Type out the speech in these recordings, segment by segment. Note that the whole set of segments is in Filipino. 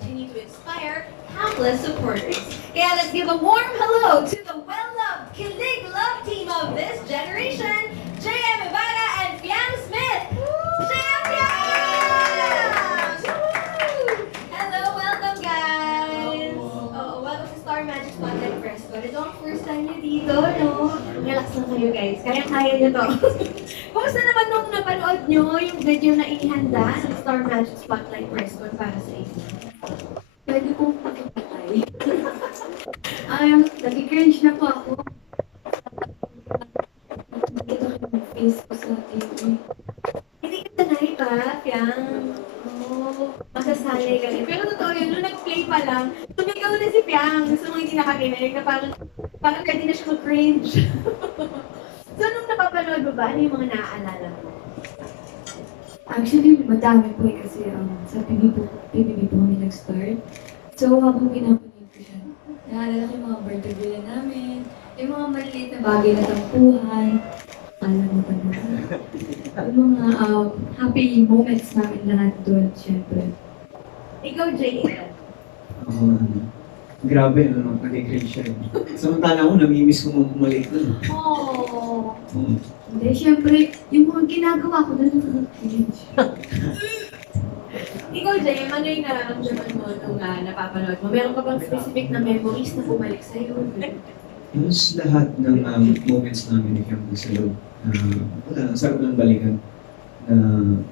continue to inspire countless supporters. Kaya let's give a warm hello to the well-loved, kilig love team of this generation, JM Ibarra and Fiang Smith. JM Fiang! Hello, welcome guys! Oh, welcome to Star Magic Spotlight Fresco. Ito ang first time nyo dito, no? Relax lang kayo guys, kaya-kaya nyo to. Kumusta naman nung napanood nyo yung video na inihanda ng Star Magic Spotlight Fresco para sa inyo? Pwede pong pakipatay. Nag-cringe na po ako. Nakikita ko yung face ko sa TV. Hindi ka sanay pa, Piang. Oo, masasanay ka rin. Pero totoo yun, nung nag-play pa lang, tumigaw na si Piang. Gusto mo hindi nakarinig na parang ready na siya mag-cringe. So, nung napapanood mo ba, ano yung mga naaalala mo? Actually, madami po kasi sa PBB po kami nag-start. So, habang pinapanood ko siya, naalala ko yung mga birthday namin, yung mga maliliit na bagay na tampuhan, alam mo ba na? Yung mga happy moments namin lahat doon, syempre. Ikaw, Jay. Grabe, nag-cringe siya. Samantala ako, namimiss ko bumalik na. Oh. Hindi, syempre, yung mga ginagawa ko doon, nakaka-cringe. Ikaw, Jay, ano yung nararamdaman mo nung napapanood mo? Meron ka bang specific na memories na bumalik sa'yo? Halos lahat ng moments namin ni Fiang sa loob. Wala, ang sarap ng balikan.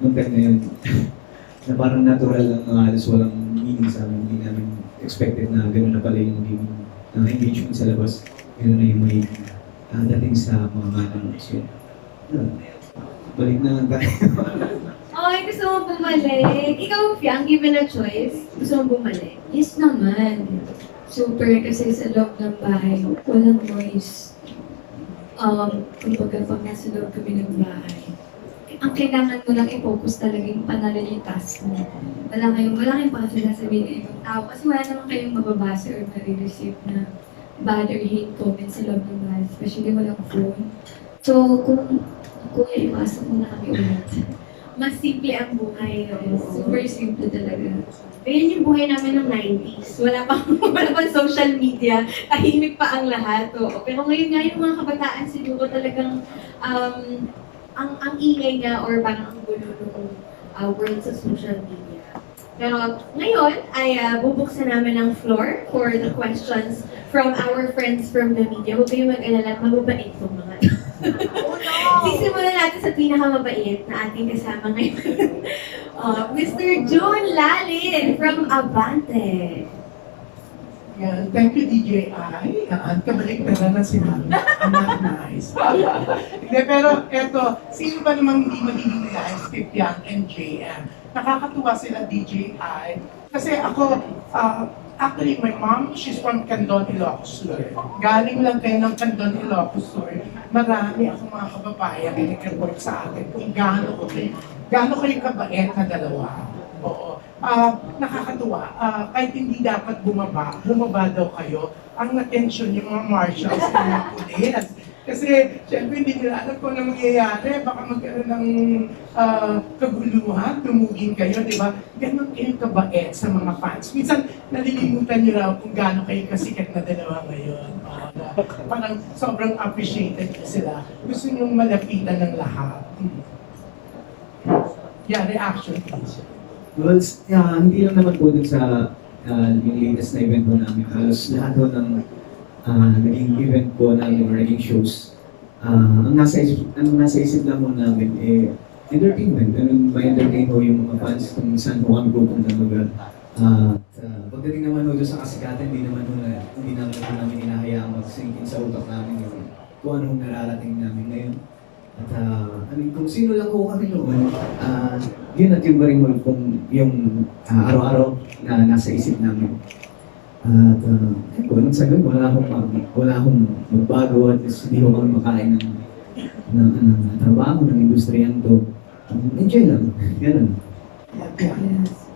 Nung time na yun, na parang natural lang, halos walang meaning sa amin. Hindi namin expected na gano'n na pala yung engagement sa labas. Gano'n na yung may dating sa mga manang. So, balik na lang tayo. Ay, gusto mo bumalik? Ikaw, Fiang, given a choice, gusto mo bumalik? Yes naman. Super kasi sa loob ng bahay, walang noise. Kumbaga pag nasa loob kami ng bahay, ang kailangan mo lang i-focus talaga yung panalo yung task mo. Wala kayong sasabihin ng ibang tao kasi wala naman kayong mababasa or marireceive na bad or hate comments sa loob ng bahay, especially walang phone. So, kung iiwasan mo na kami ulit. Mas simple ang buhay. No? Super simple talaga. Ganyan yung buhay namin ng 90s. Wala pang social media. Tahimik pa ang lahat. Oo. Pero ngayon nga yung mga kabataan siguro talagang ang ingay nga or parang ang gulo ng world sa social media. Pero ngayon ay bubuksan namin ang floor for the questions from our friends from the media. Huwag kayong mag-alala, mababait itong mga Sisimulan natin sa pinakamabait na ating kasama ngayon. Mr. June Lalin from Abante. Yan. Thank you, DJI. Kabalik na lang sinabi. Anak, nice. Hindi, pero eto, sino ba namang hindi magiging nice kay Fiang and JM? Nakakatuwa sila, DJI. Kasi ako, actually, my mom, she's from Candon, Ilocos Sur. Galing lang kayo ng Candon, Ilocos Sur. Marami akong mga kababayan na nag-report sa akin kung gaano kayo kabait na dalawa. Oo. Nakakatuwa. Kahit hindi dapat bumaba daw kayo. Ang na-tension yung mga marshals ng mga pulis. Kasi, syempre, hindi nila alam kung ano mangyayari. Baka magkaroon ng kaguluhan, tumugin kayo, di ba? Ganon kayo kabait sa mga fans. Minsan, nalilimutan nyo raw kung gaano kayo kasikat na dalawa ngayon. Parang sobrang appreciated sila. Gusto nyong malapitan ng lahat. Yeah, reaction please. Well, hindi lang naman po dun sa yung latest na event po namin. Halos lahat po ng naging event po namin or naging shows. Ang nasa isip lang po namin entertainment. Ganun ma-entertain po yung mga fans kung saan po kami pupunta mag pagdating naman po sa kasikatan, hindi naman po namin hinahayaan mag-sink in sa utak namin yung kung anong nararating namin ngayon. At kung sino lang po kami noon, yun at yung rin mo kung yung araw-araw na nasa isip namin. At walang sagot, wala akong magbago at hindi ko kami makain ng trabaho, ng industriyang to. Enjoy lang, ganun. Yes.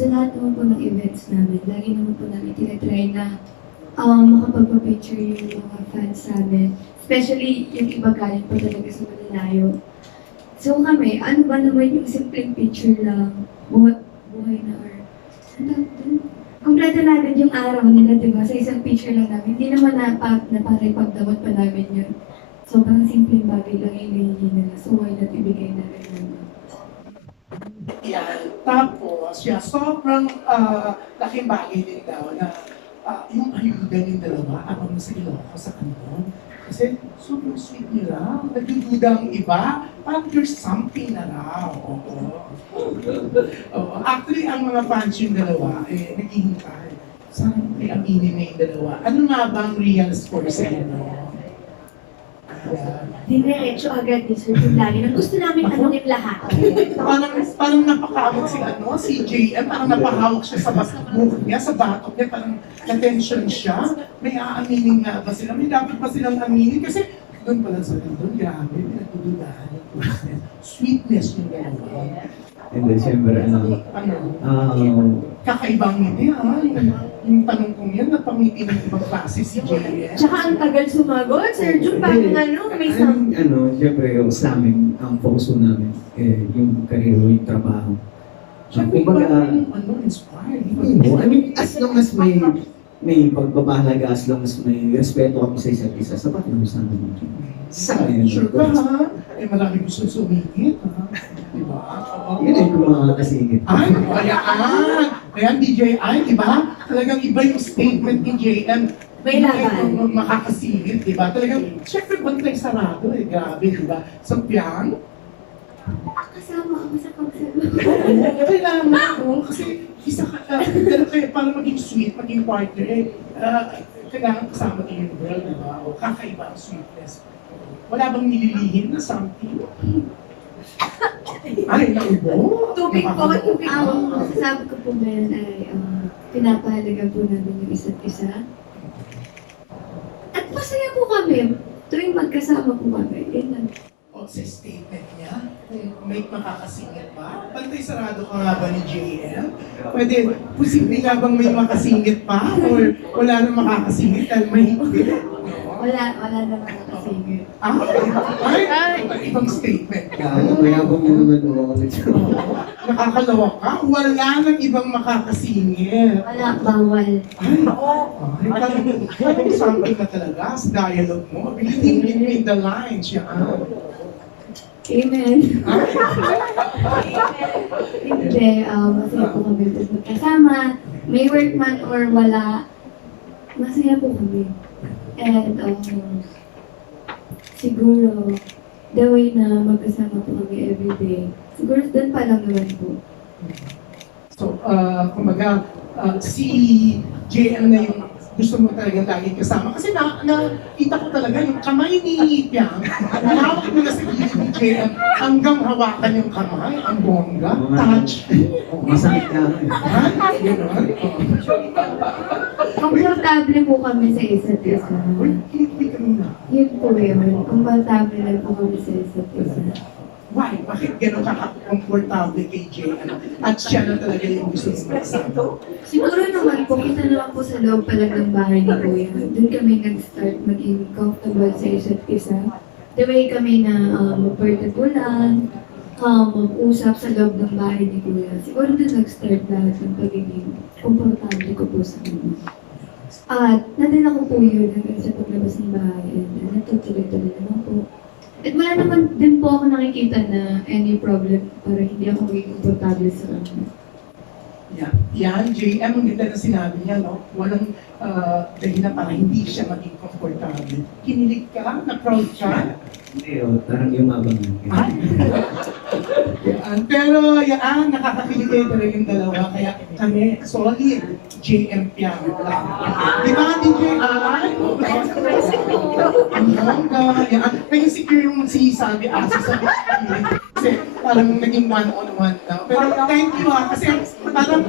Sa lahat naman po ng events namin, lagi naman po namin tinatry na makapagpa-picture yung mga fans namin. Especially yung iba galing po talaga sa malalayo. So kami, ano ba naman yung simpleng picture lang, buhay yung araw nila, di ba, sa isang picture lang namin, hindi naman naparipagdamot pa namin yun. Sobrang simpleng bagay lang yung hinihingi nila. So, why not ibigay na rin namin? Yan. Tapos, sobrang laking bagay din daw na yung ayuda ng dalawa abang sa Ilocos sa kanton. Kasi super sweet nila. Nagdududa ang iba, parang there's something na raw. Oo. Oo. Actually, ang mga fans yung dalawa, naghihintay. Saan may aminin na yung dalawa? Ano nga ba ang real score sa inyo? Dinerecho agad ni Sir Jun lagi. Nang gusto namin tanungin lahat. Parang napakawag si JM, parang napahawak siya sa book niya, sa batok niya, parang attention siya. May aaminin nga ba sila? May dapat ba silang aminin? Kasi doon pala sa doon, grabe, pinagdududahan yung sweetness yung dalawa. Hindi, siyempre, Kakaibang ngiti, yung tanong kong yan, napangiti ng ibang klase si JM. Tsaka ang tagal sumagot, Sir Jun, parang may something. Siyempre, sa amin, ang focus ko namin, yung career, yung trabaho. Siyempre, Kumbaga, inspired. I mean, as long as may pagbabahalaga, as long as may respeto kami sa isa't isa, sapat na sa amin. Sa amin. Sure ka ha? Marami gusto sumigit ha? Diba? Yun ay kung mga kasingit. Ay, ayan DJI, diba? Talagang iba yung statement ni JM. May laban. Makakasingit, diba? Talagang, syempre, bantay sarado grabe, diba? So, Piang, Kasama ako sa pagsalo. kailangan mo, kasi isa ka, para maging sweet, maging partner, kailangan kasama din yung girl, diba? O kakaiba ang sweetness. Wala bang nililihim na something? Ay, naubo? Tubig po, tubig po. Ang masasabi ko po ngayon ay pinapahalaga po namin yung isa't isa. At masaya po kami. Tuwing magkasama po kami. Yun lang. O sa statement niya, kung may makakasingit pa, bantay sarado ka nga ba ni JM? Pwede, posible nga bang may makasingit pa? Or wala na makakasingit dahil mahigpit? Wala naman nakasingit. Ay, ibang statement ka. Mayabang mo naman mo ulit. Nakakalawa ka, wala nang ibang makakasingit. Wala, bawal. Ay, parang something na talaga sa dialogue mo. Reading between the lines, yan. Amen. Hindi, masaya po kami magkasama. May work man or wala, masaya po kami. And siguro, the way na magkasama po kami everyday, siguro doon pa lang naman po. So, kumbaga, si JM na yung gusto mo talagang lagi kasama. Kasi nakita ko talaga yung kamay ni Piang, hawak mo na sa gilid ni JM hanggang hawakan yung kamay, ang bongga, touch. Masakit na. Ay, gano'n. Komportable po kami sa isa't isa. Uy, kiniklik kami na. Yun po yun. Komportable lang po kami sa isa't isa. Why? Bakit gano'n ka-comfortable kay JM? At siya na talaga yung gusto mo kasama. Siguro naman po, kita naman po sa loob pa lang ng bahay ni Kuya. Doon kami nag-start maging comfortable sa isa't isa. The way kami na magpartagulan, mag-usap sa loob ng bahay ni Kuya. Siguro doon nag-start lahat ng pagiging komportable ko po sa kanya. At nadala ko po yun hanggang sa paglabas ng bahay. And natutuloy-tuloy naman po. At wala naman din po ako nakikita na any problem para hindi ako maging komportable sa kanya. Yan, JM, ang ganda na sinabi niya, no? Walang dahilan para hindi siya maging comfortable. Kinilig ka? Na-proud ka? Hindi, parang yumabang yan. Yan. Pero yan, nakakakilig kayo talaga yung dalawa. Kaya kami, solid, JM Piang. Di ba, DJ? Ang bongga. Yan. Nag-insecure yung magsisabi, sabi kasi parang naging one-on-one na. Pero thank you kasi parang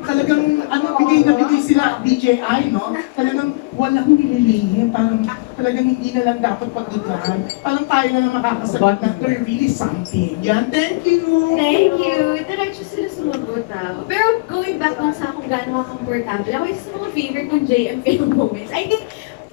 talagang bigay na bigay sila DJI, no? Talagang walang nililihim. Parang talagang hindi na lang dapat pagdudahan. Parang tayo na lang makakasagot na they're really something. Yan, thank you! Thank you! Diretso sila sumagot Pero going back lang sa kung gaano ka comfortable, ako isa sa mga favorite kong JM film moments. I think,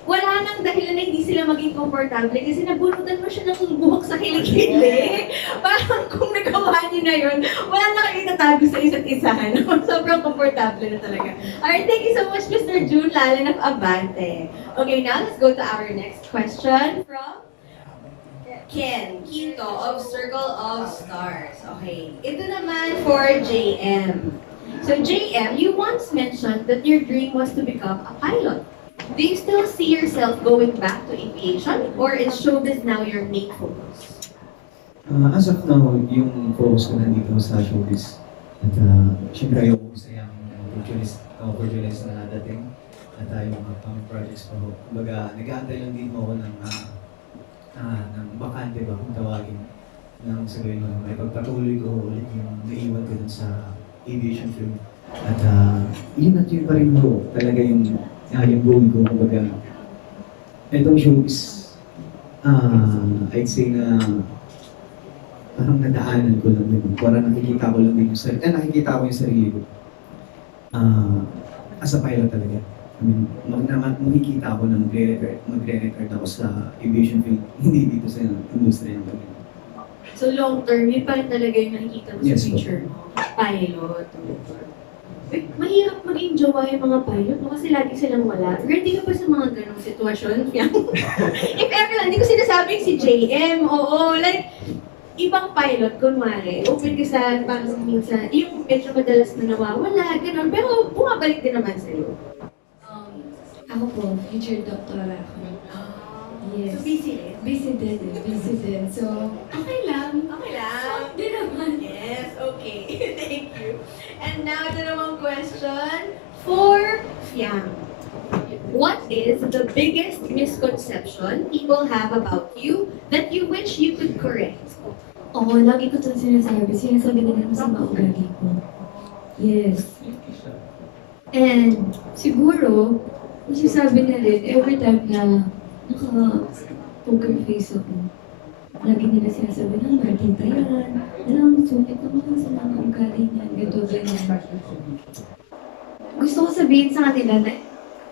wala nang dahilan na hindi sila maging komportable kasi nabunutan mo siya ng buhok sa kilikili. Parang kung nagawa niyo na yun, wala na kayo itatago sa isa't isa. No? Sobrang komportable na talaga. Alright, thank you so much, Mr. June Lalen of Abante. Okay, now let's go to our next question from Ken Quinto of Circle of Stars. Okay, ito naman for JM. So JM, you once mentioned that your dream was to become a pilot. Do you still see yourself going back to aviation or is showbiz now your main focus? As of now, yung focus ko nandito sa showbiz. At syempre ayoko ko sa yung opportunities na dating. At yung mga pang projects pa ko. Kumbaga, nag-aantay lang din mo ako ng bakante ba kung tawagin. Nang sabihin mo, may pagpatuloy ko ulit yung naiwan ko dun sa aviation field. At yun pa rin ko. Talaga yung goal ko. Kumbaga, itong showbiz, I'd say na parang nadaanan ko lang din. Parang nakikita ko lang din yung sarili. Nakikita ko yung sarili ko. As a pilot talaga. I mean, makikita ko na magre-record ako sa aviation field, hindi dito sa industriya ng pagkain. So long term, yun pa rin talaga yung nakikita mo sa Yes, po. future mo. Pilot. Mahirap maging jowa yung mga pilot no? Kasi lagi silang wala. Ready ka pa sa mga ganong sitwasyon? If ever lang, hindi ko sinasabing si JM, oo, like, ibang pilot, kunwari, open ka sa, parang minsan, yung medyo madalas na nawawala, gano'n, pero bumabalik din naman sa'yo. Ako po, future doctor ako. Yes. So busy rin? Busy din. So, okay lang. Okay lang. Hindi naman. Yes, okay. Thank you. And now, ito namang question for Fiang. What is the biggest misconception people have about you that you wish you could correct? Oo, lagi ko ito sinasabi nila sa mga ugali ko. Yes. And siguro, masasabi na rin, every time na naka-poker face ako, lagi nila sinasabi na, Martita yan, alam, sulit naman sa mga ugali niyan, ganyan. Gusto ko sabihin sa kanila na,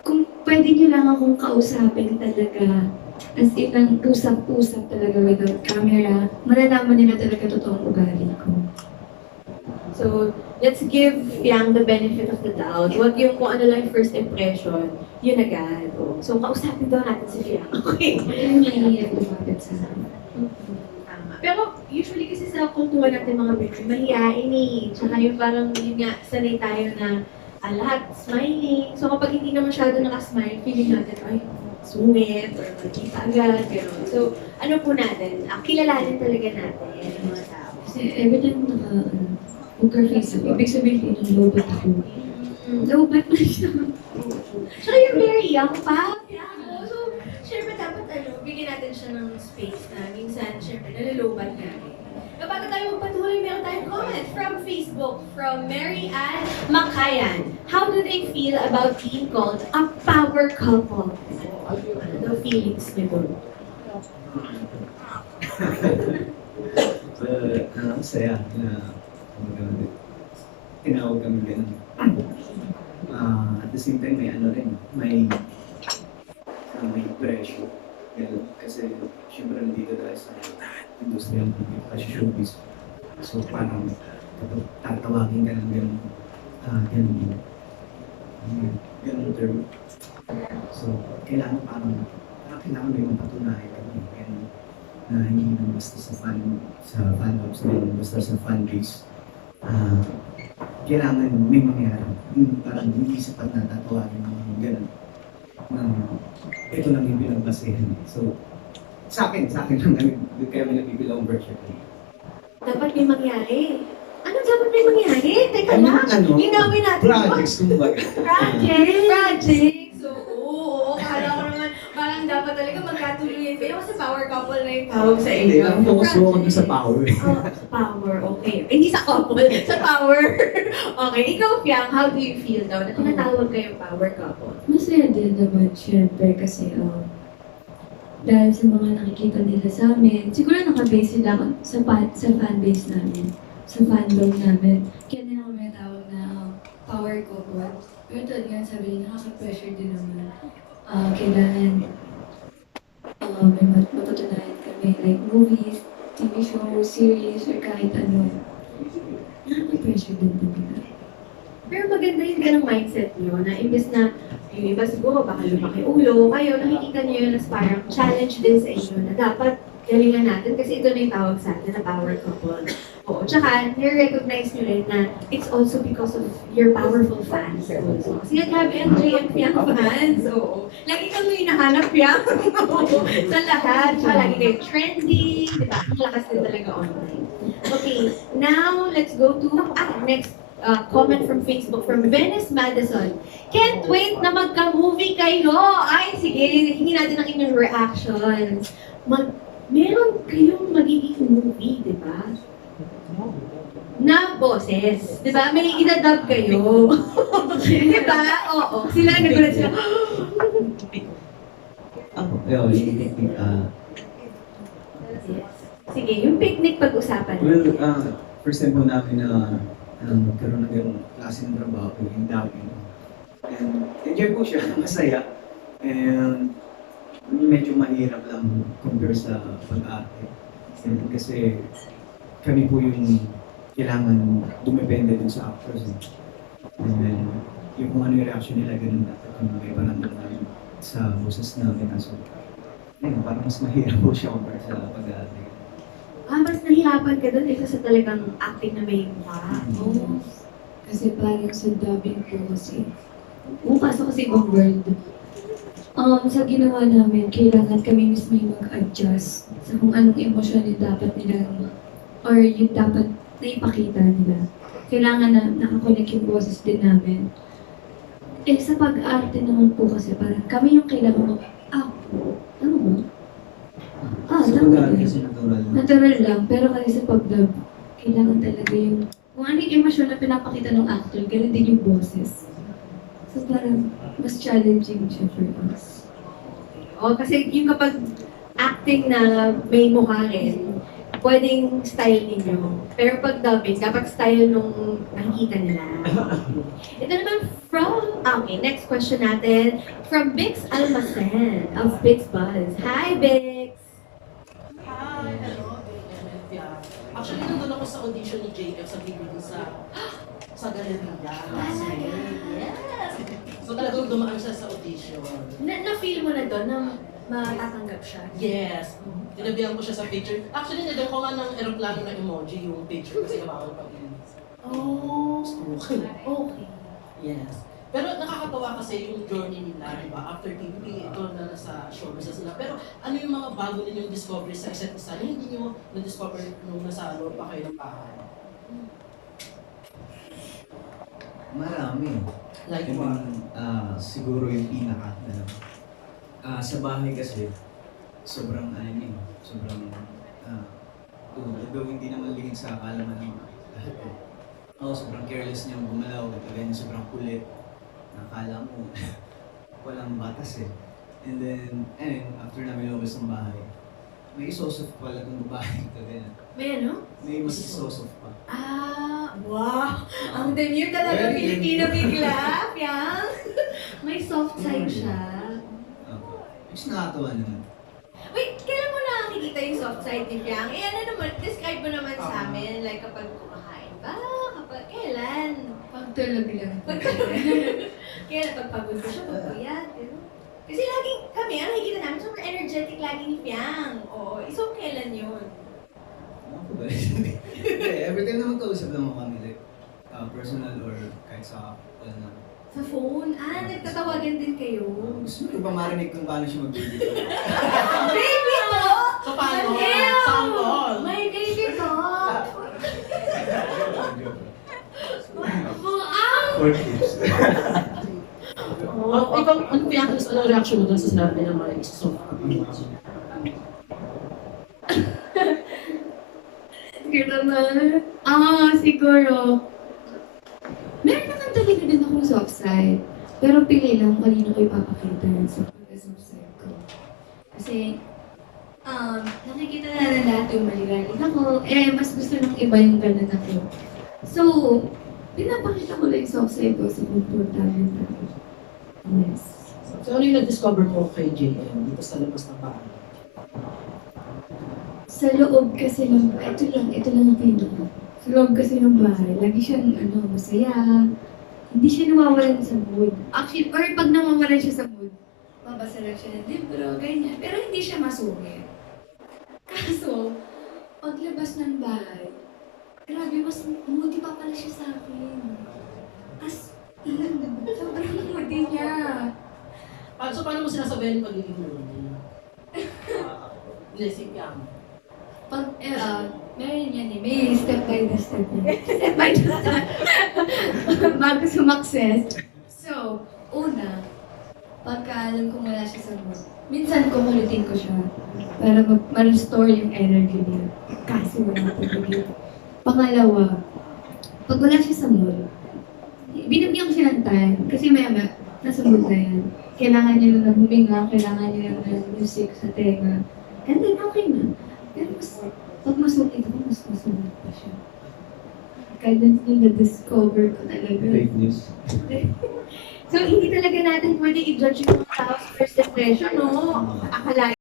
kung pwede nyo lang akong kausapin talaga, as in ang usap-usap talaga without camera, malalaman nila talaga totoong ugali ko. So, let's give Fiang the benefit of the doubt. Huwag yung kung ano lang yung first impression, yun agad. Oh. So, kausapin daw natin si Fiang. Okay. Yung nahihiyak lumapit sa akin. Tama. Pero usually kasi sa kultura natin mga Pinoy, mahihain eh. Tsaka yung parang yun nga, sanay tayo na lahat smiling. So kapag hindi na masyado nakasmile, feeling natin, ay, sungit, or magkita agad, gano'n. So, ano po natin, kilalanin talaga natin yung mga tao. Kasi every time poker face ako, ibig sabihin ko yung lowbat ako. Lowbat na siya. Tsaka you're very young pa. Yeah. So, syempre dapat bigyan natin siya ng space na minsan, syempre, nalalobat natin. So, bago tayo magpatuloy, meron tayong comment from Facebook, from Mary Ann Makayan. How do they feel about being called a power couple? Ano daw feelings niyo po? Saya na tinawag kami ganun. At the same time, may may pressure. Ganun. Kasi syempre nandito tayo sa industriya ng kasi showbiz. So parang kapag tatawagin ka ng ganun term. So kailangan may mapatunayan ka na hindi naman basta sa fandoms na basta sa fan base. Kailangan may mangyari. Parang hindi sapat na tatawagin ng gano'n. Ito lang yung pinagbasehan. So, sa akin lang kaya may nagbibilang virtual. Dapat may mangyari. Ano dapat may mangyari? Teka lang. Linawin natin. Projects, kumbaga. Project! So, oo. Kala ko naman, parang dapat talaga magkatuloy kayo kasi power couple na yung tawag sa Hindi, inyo. focus mo kami sa power. Oh, sa power, okay. Hindi sa couple, sa power. Okay, ikaw, Fiang, how do you feel daw na tinatawag kayong power couple? Masaya din naman, syempre, kasi dahil sa mga nakikita nila sa amin, siguro nakabase sila sa fanbase namin, sa fandom namin. Kaya nila kami tawag na power couple. Pero tulad nga sabi nila, nakaka-pressure din naman. Kailangan may matutunayan kami, like movies, TV shows, series, or kahit ano. Nakaka-pressure din talaga. Pero maganda yung ganong mindset nyo na imbes na yung iba siguro baka lumaki ulo, kayo nakikita nyo yun as parang challenge din sa inyo na dapat galingan natin kasi ito na yung tawag sa atin na power couple. Oo, tsaka nire-recognize nyo rin na it's also because of your powerful fans also. Kasi naghabi ang JM Piang fans, oo. Lagi kang may hinahanap Piang, oo, sa lahat. Tsaka lagi kayo trending, di ba? Ang lakas din talaga online. Okay, now let's go to next comment from Facebook from Venice Madison. Can't wait na magka-movie kayo! Ay, sige, hingi natin ang inyong reactions. Meron kayong magiging movie, di ba? Na boses. Di ba? May idadub kayo. Di ba? Oo. Sila nagulat sila. Yung Yes. Sige, yung picnic pag-usapan. well, first time po namin na magkaroon ng ganong klase ng trabaho, yung dubbing. And enjoy po siya, masaya. And medyo mahirap lang compare sa pag-arte. And kasi kami po yung kailangan dumepende dun sa actors. And then, yung kung ano yung reaction nila, ganun dapat yung may panandang namin sa boses namin. So, ayun, parang mas mahirap po siya compare sa pag-arte. Mas nahirapan ka doon kaysa sa talagang acting na may mukha. Oo. Kasi parang sa dubbing po kasi, pasok kasi ibang world. Sa ginawa namin, kailangan kami mismo yung mag-adjust sa kung anong emosyon yung dapat nila or yung dapat na ipakita nila. Kailangan na nakakonect yung boses din namin. Sa pag-arte naman po kasi parang kami yung kailangan tama ba? Sa Tama pag-arte ba? kasi natural lang. Natural lang, pero kasi sa pag-dub, kailangan talaga yung kung ano yung emosyon na pinapakita ng actor, ganun din yung boses. So parang mas challenging siya for us. Kasi yung kapag acting na may mukha rin, pwedeng style ninyo. Pero pag dubbing, dapat style nung nakikita nila. Ito naman okay, next question natin. From Bix Almacen of Bix Buzz. Hi, Bix! Hi, hello, yeah. Actually, nandun ako sa audition ni Jacob sa TV sa Galleria. Yes! So talagang dumaan siya sa audition. Na-feel mo na doon na matatanggap siya? Yes. Tinabihan ko siya sa picture. Actually, nilagyan ko nga ng aeroplano na emoji yung picture kasi bawal pag-inis. Oh, Okay. okay. Yes. Pero nakakatawa kasi yung journey nila, di ba? After TVP, ito na nasa showbiz na sila. Pero ano yung mga bago ninyong discovery sa isa't isa na hindi nyo na-discover nung nasa loob pa kayo ng bahay? Marami. Like And what? then, siguro yung pinaka na lang. Sa bahay kasi, sobrang sobrang although hindi naman lingid sa akalaman ng lahat eh. Sobrang careless niyang gumalaw, again, sobrang kulit. Nakala mo, walang batas eh. And then, after namin lumabas ng bahay, may isosoft pala itong babae ito. May ano? May mas isosoft pa. Wow! Ang demure talaga Very Pilipino demure. bigla, Piang! May soft side siya. Which nakakatawa naman. Wait, kailan mo nakikita yung soft side ni Piang? Ano naman, describe mo naman sa amin, like kapag kumakain ba? Kailan? Pagtulog lang. Kailan pagpagod ko siya, pagpuyat, gano'n. Kasi laging kami, ang nakikita namin, super energetic lagi ni Piang. Oo, so kailan yun? Ano ba? Hindi, every time na magkausap naman kami, like, personal or kahit sa na. Sa phone? Nagtatawagan din kayo. Gusto mo ba marinig kung paano siya mag-video? Baby talk! So paano? Ew! Sample! May baby talk! For tips. Ikaw, ano kaya ang reaction mo dun sa sinabi ng mga isosoft? Kita na. Siguro. Meron naman talaga din akong soft side. Pero pili lang kung kanino ko ipapakita sa pagka-soft side ko. Kasi, nakikita na lahat yung maligalig ako. Mas gusto ng iba yung ganun ako. So, pinapakita ko lang yung soft side ko sa komportable tayo. Yes. So ano yung na-discover mo kay JM dito sa labas ng bahay? Sa loob kasi ng, ito lang ang pinaka. Sa loob kasi ng bahay, lagi siyang masaya. Hindi siya nawawalan sa mood. Actually, or pag nawawalan siya sa mood, mabasa lang siya ng libro, ganyan. Pero hindi siya masungit. Kaso, paglabas ng bahay, grabe, mas moody pa pala siya sa akin. As in, sobrang moody niya. So paano mo sinasabihan yung pagiging moody? Blessing ka. Pag, meron yan may step by step. Step by step. Bago sumakses. So, una, pagka alam kong wala siya sa mood, minsan kukulutin ko siya para ma-restore yung energy niya. Kasi wala pa rin. Pangalawa, pag wala siya sa mood, binibigyan ko siya ng time. Kasi maya nasa mood na yan. Kailangan niya lang ng huminga, kailangan niya lang ng music sa tenga. And then, okay na. Pero pag masukit ako, mas masukit pa siya. Kaya dun na-discover ko talaga. Fake news. So, hindi talaga natin pwede i-judge yung mga tao's first impression, no? Akalain